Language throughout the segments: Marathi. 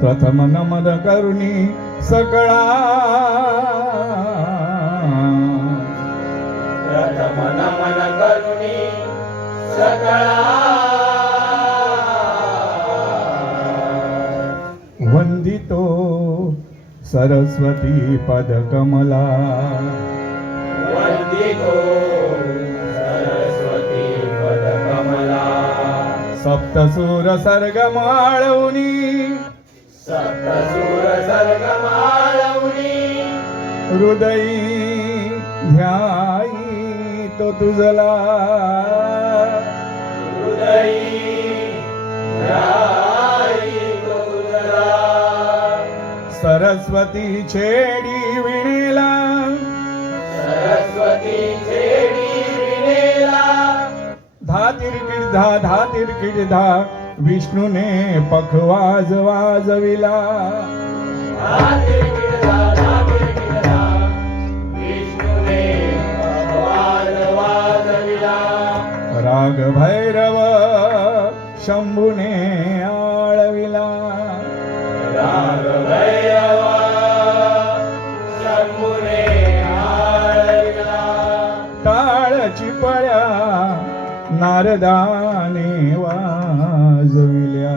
प्रथम नमन करुणी सकळा. प्रथम नमन करुणी सकळा. वंदितो सरस्वती पदकमला. वंदितो सरस्वती पदकमला. सप्तसूर सर्ग माळवणी सप्तसूर सर्ग माळवणी हृदयी ध्याई तो तुझला. हृदयी तुझला. सरस्वती छेडी विणेला. सरस्वती छेडी विणेला. किडधा धातीर किडधा. विष्णूने पखवाज विष्णूने पख वाज वाजविला. राग भैरव शंभूने आळविला राग भैरव शंभूने आळविला. टाळची पळ्या नारदाने वा वाजविल्या.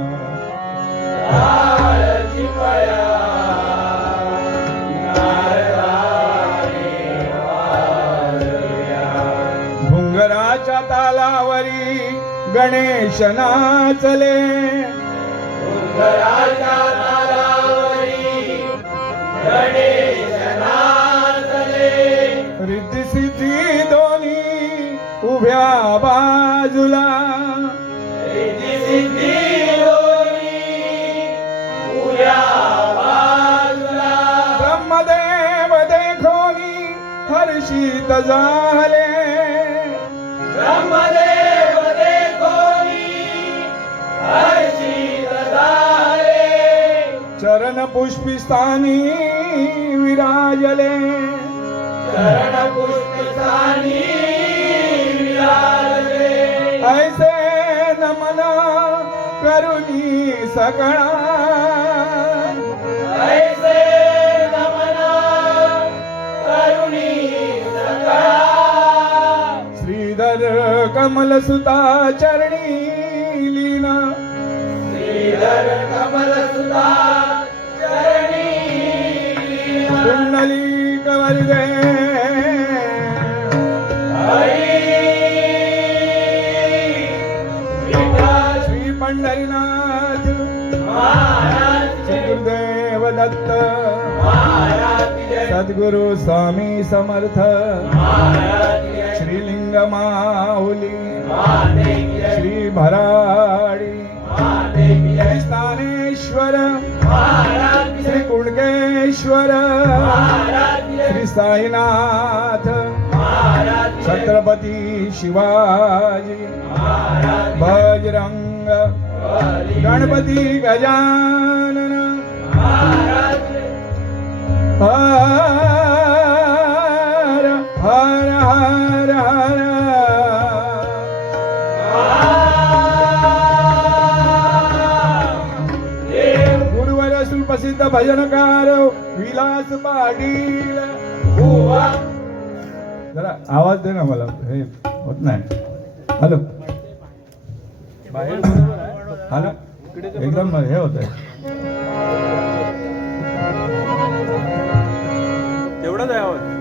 भुंगराच्या तालावरी गणेश नाचले उंबराच्या तालावरी गणेश नाचले. रिद्धी सिद्धी दोन्ही उभ्या बाजूला हर्षित झाले ब्रह्मदेव देखोनी हर्षित झाले. चरण पुष्पिस्तानी विराजले चरण विराजले. ऐसे नमन करुणी सकळा ऐसे श्रीधर कमलसुता चरणी लीना श्रीधर कमलसुता चरणी. कुंडली कवरदे श्री पंढरीनाथ. गुरुदेव दत्त. सद्गुरु स्वामी समर्थ. श्रीलिंग माऊली महादेव की जय. श्री भराडी महादेव की जय. श्री स्थानेश्वर महाराज की श्री जय. कुणकेश्वर महाराज की जय. श्री साईनाथ महाराज की जय. छत्रपती शिवाजी महाराज बजरंग की जय. गणपती गजानन प्रसिद्ध भजनकार विलास पाटील. हो, जरा आवाज दे ना मला. हे होत नाही. हॅलो. बाहेर. हॅलो. एकदम हे होत आहे तेवढाच आहे आवाज.